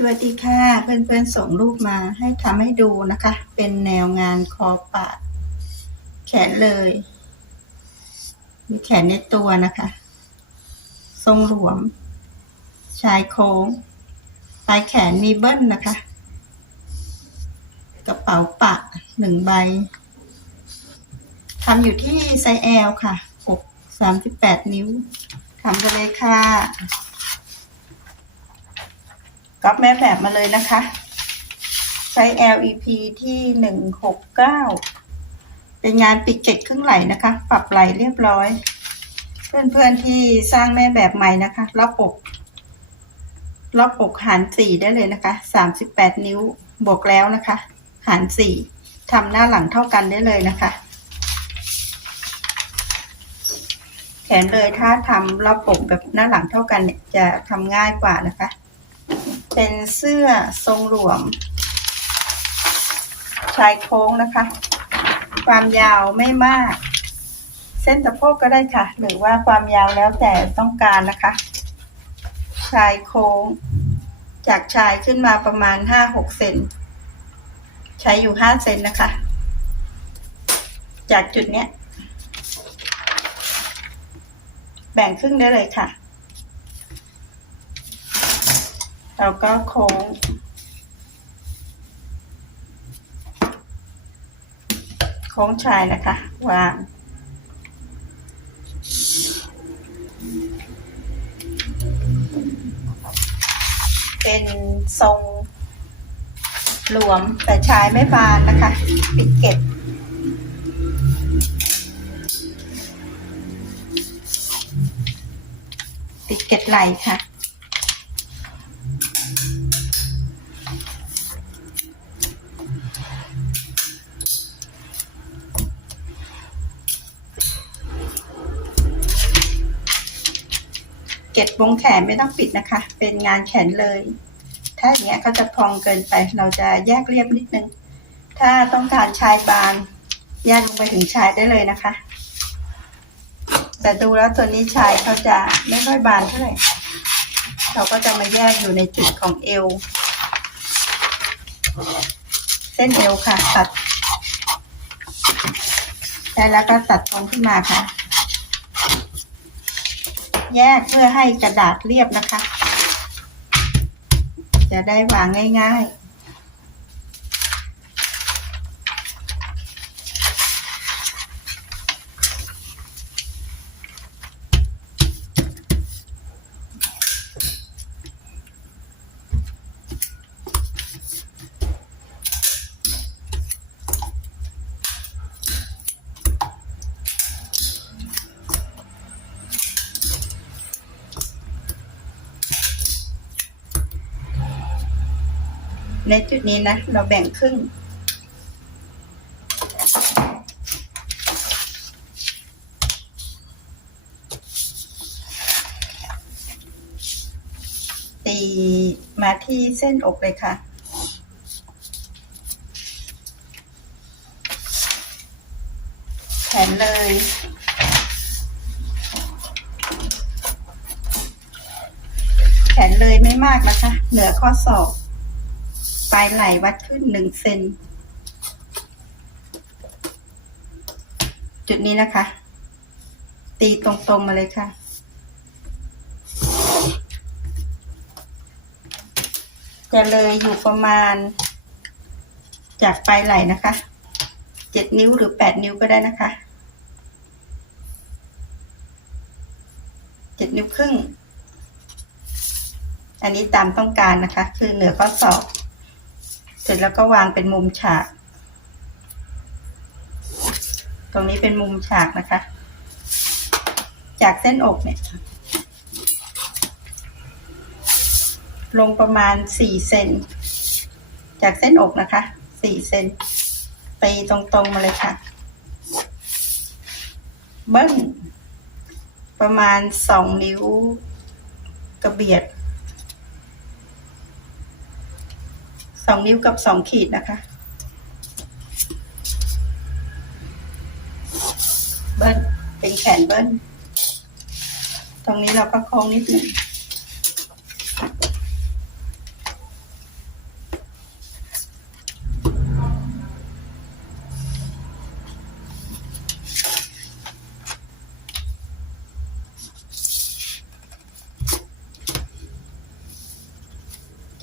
สวัสดีค่ะ เพื่อนๆส่งรูปมาให้ทำให้ดูนะคะ เป็นแนวงานคอปาดแขนเลย มีแขนในตัวนะคะ ทรงหลวม ชายโค้งปลายแขนมีเบิ้ลนะคะ กระเป๋าปะหนึ่งใบทำอยู่ที่ไซส์ L ค่ะอกสามสิบแปดนิ้วทำกันเลยค่ะ ก๊อปแม่แบบมาเลยนะคะ ไซส์ LEP ที่หนึ่งหกเก้าเป็นงานปิดเกตครึ่งไหลนะคะ ปรับไหลเรียบร้อย เพื่อนๆที่สร้างแม่แบบใหม่นะคะรอบอกรอบอกหารสี่ได้เลยนะคะสามสิบแปดนิ้วบวกแล้วนะคะ หารสี่ทำหน้าหลังเท่ากันได้เลยนะคะ แขนเลยถ้าทำรอบอกแบบหน้าหลังเท่ากันเนี่ยจะทำง่ายกว่านะคะ เป็นเสื้อทรงหลวม ชายโค้งนะคะ ความยาวไม่มาก เส้นสะโพกก็ได้ค่ะ หรือว่าความยาวแล้วแต่ต้องการนะคะ ชายโค้ง จากชายขึ้นมาประมาณห้าหกเซนใช้อยู่ห้าเซนนะคะ จากจุดเนี้ย แบ่งครึ่งได้เลยค่ะ เราก็โค้ง โค้งชายนะคะ วาง เป็นทรงหลวมแต่ชายไม่บานนะคะ ปิดเก็บปิดเก็ดไหลค่ะ ก็บวงแขนไม่ต้องปิดนะคะ เป็นงานแขนเลย ถ้าอย่างเงี้ยเขาจะพองเกินไป เราจะแยกเรียบนิดนึง ถ้าต้องการชายบานแยกลงไปถึงชายได้เลยนะคะ แต่ดูแล้วตัวนี้ชายเขาจะไม่ค่อยบานเท่าไหร่ เราก็จะมาแยกอยู่ในจุดของเอว เส้นเอวค่ะตัด ได้แล้วก็ตัดตรงขึ้นมาค่ะ แยกเพื่อให้กระดาษเรียบนะคะ จะได้วางง่าย ๆ ในจุดนี้นะ เราแบ่งครึ่ง ตีมาที่เส้นอกเลยค่ะแขนเลยแขนเลยไม่มากนะคะ เหนือข้อศอก ปลายไหล่วัดขึ้นหนึ่งเซนจุดนี้นะคะ ตีตรงๆมาเลยค่ะ จะเลยอยู่ประมาณ จากปลายไหล่นะคะเจ็ดนิ้วหรือแปดนิ้วก็ได้นะคะเจ็ดนิ้วครึ่ง อันนี้ตามต้องการนะคะ คือเหนือข้อศอก สร็จแล้วก็วางเป็นมุมฉาก ตรงนี้เป็นมุมฉากนะคะ จากเส้นอกเนี่ย ลงประมาณสี่เซน จากเส้นอกนะคะสี่เซนตีตรงๆมาเลยค่ะ เบิ้ลประมาณสองนิ้วกระเบียด สองนิ้วกับสองขีดนะคะ เบิ้ลเป็นแขนเบิ้ลตรงนี้เราก็โค้งนิดหนึ่ง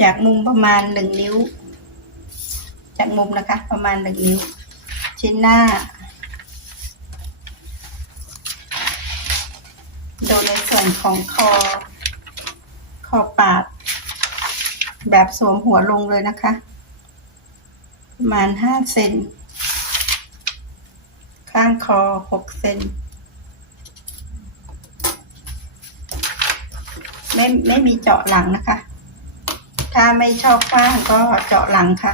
จากมุมประมาณหนึ่งนิ้ว จากมุมนะคะ ประมาณหนึ่งนิ้ว ชิ้นหน้าดูในส่วนของคอ คอปาด แบบสวมหัวลงเลยนะคะ ประมาณห้าเซนข้างคอหกเซนไม่ไม่มีเจาะหลังนะคะ ถ้าไม่ชอบกว้างก็เจาะหลังค่ะ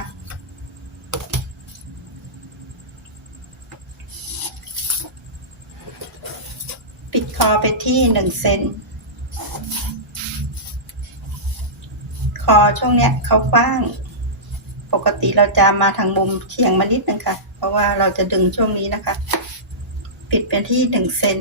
ปิดคอไปที่หนึ่งเซนคอช่วงเนี้ยเขากว้าง ปกติเราจะมาทางมุมเฉียงมานิดนึงค่ะ เพราะว่าเราจะดึงช่วงนี้นะคะ ปิดไปที่หนึ่งเซน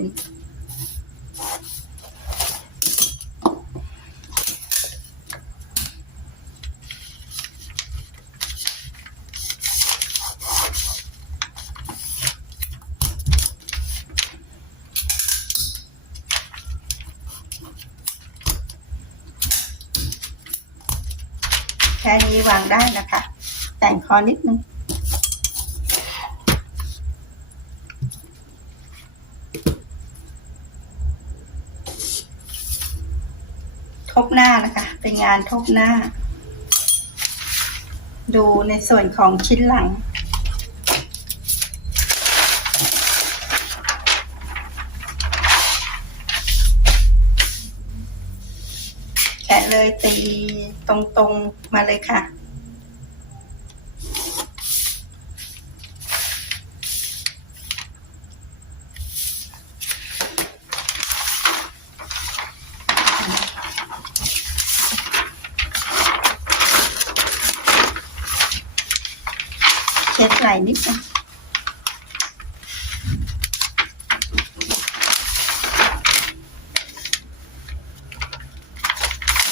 ค่นี้วางได้นะคะ แต่งคอนิดนึงทบหน้านะคะ เป็นงานทบหน้า ดูในส่วนของชิ้นหลัง แกะเลยตี ตรงๆมาเลยค่ะ เช็ดไหล่นิดนึง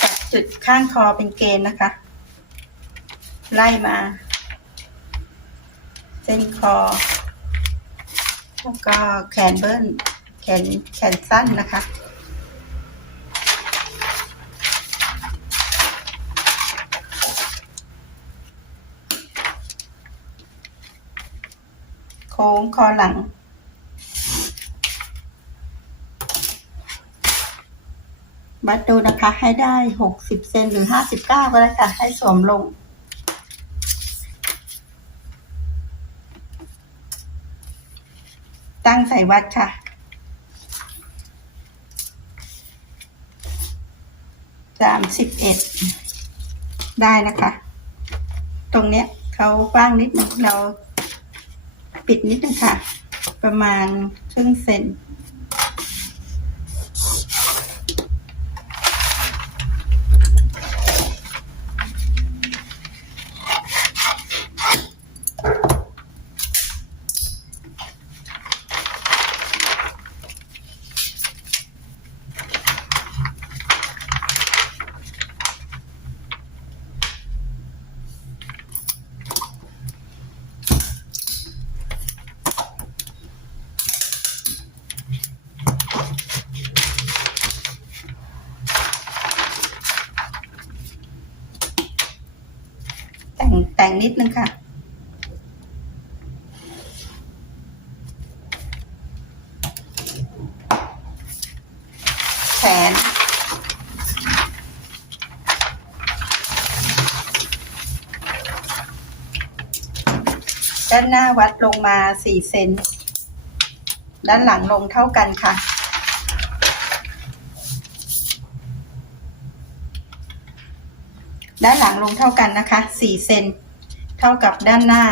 จับจุด ข้างคอเป็นเกณฑ์นะคะ ไล่มา เส้นคอ แล้วก็แขนเบิ้ลแขนแขนสั้นนะคะโค้งคอหลัง วัดดูนะคะ ให้ได้หกสิบเซนหรือห้าสิบเก้าก็ได้ค่ะ ให้สวมลง ตั้งใส่วัดค่ะ สามสิบเอ็ด ได้นะคะ ตรงเนี้ยเขาว้างนิดนึงเราปิดนิดนึงค่ะ ประมาณครึ่งเซน นิดนึงค่ะ แขน ด้านหน้าวัดลงมาสี่เซน ด้านหลังลงเท่ากันค่ะด้านหลังลงเท่ากันนะคะสี่เซน เท่ากับด้านหน้า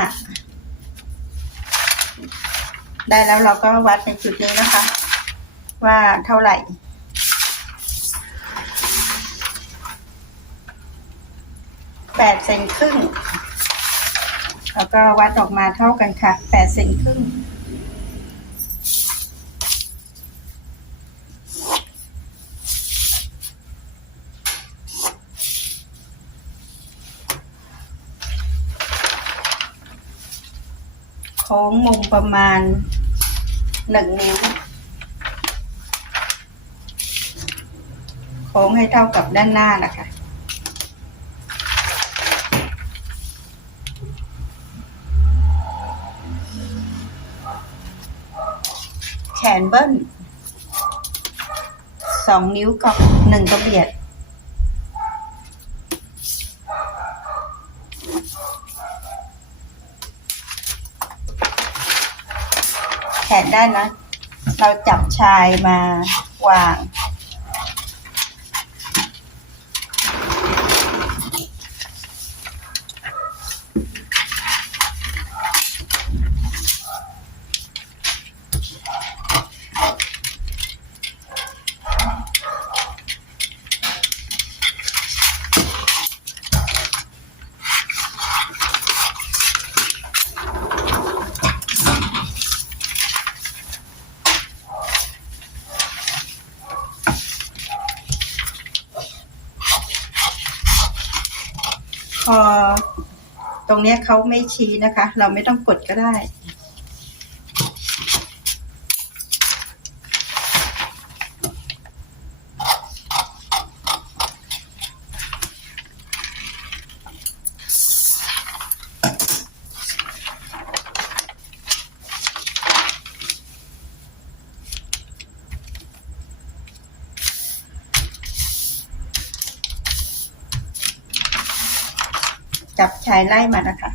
ได้แล้วเราก็วัดในจุดนี้นะคะ ว่าเท่าไหร่แปดเซนครึ่งแล้วก็วัดออกมาเท่ากันค่ะแปดเซนครึ่ง ค้งมุมประมาณหนึ่งนิ้วโค้งให้เท่ากับด้านหน้านะคะ แขนเบิ้ลสองนิ้วกับหนึ่งกระเบียด ได้นะ เราจับชายมาวาง พอ ตรงนี้เขาไม่ชี้นะคะ เราไม่ต้องกดก็ได้ ชายไล่มานะคะ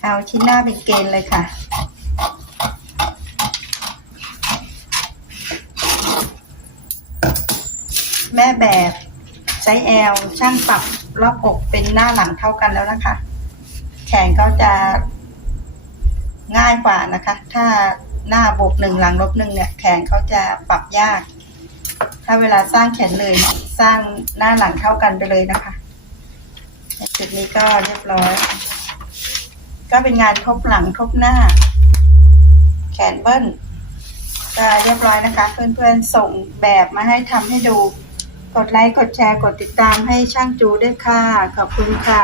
เอาชิ้นหน้าเป็นเกณฑ์เลยค่ะแม่แบบไซส์ L ช่างปรับรอบอกเป็นหน้าหลังเท่ากันแล้วนะคะ แขนก็จะง่ายกว่านะคะ ถ้าหน้าบวกหนึ่งหลังลบหนึ่งเนี่ย แขนเขาจะปรับยาก ถ้าเวลาสร้างแขนเลย สร้างหน้าหลังเท่ากันไปเลยนะคะจุดนี้ก็เรียบร้อย ก็เป็นงานทบหลังทบหน้า แขนเบิ้ลก็เรียบร้อยนะคะ เพื่อนๆส่งแบบมาให้ทำให้ดู กดไลค์ กดแชร์ กดติดตามให้ช่างจูด้วยค่ะ ขอบคุณค่ะ